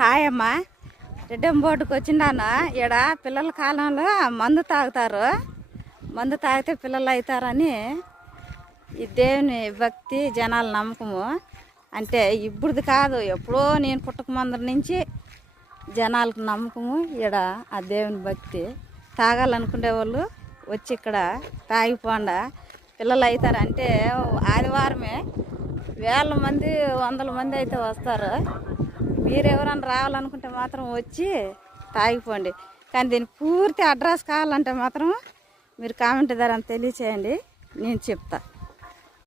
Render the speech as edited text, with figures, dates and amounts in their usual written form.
Hi అమ్మ. రెడ్డెం బోర్డుకి వచ్చిండాను. ఈడ పిల్లల కాలంలో మందు తాగుతారు, మందు తాగితే పిల్లలు అవుతారని ఈ దేవుని భక్తి జనాల నమ్మకము. అంటే ఇప్పుడుది కాదు, ఎప్పుడో నేను పుట్టక ముందర నుంచి జనాలకు నమ్మకము. ఈడ ఆ దేవుని భక్తి తాగాలనుకునే వాళ్ళు వచ్చి ఇక్కడ తాగిపోండా పిల్లలు అవుతారు. అంటే ఆదివారమే వేల మంది వందల మంది అయితే వస్తారు. మీరు ఎవరైనా రావాలనుకుంటే మాత్రం వచ్చి తాగిపోండి. కానీ దీని పూర్తి అడ్రస్ కావాలంటే మాత్రం మీరు కామెంట్ ద్వారా తెలియచేయండి, నేను చెప్తా.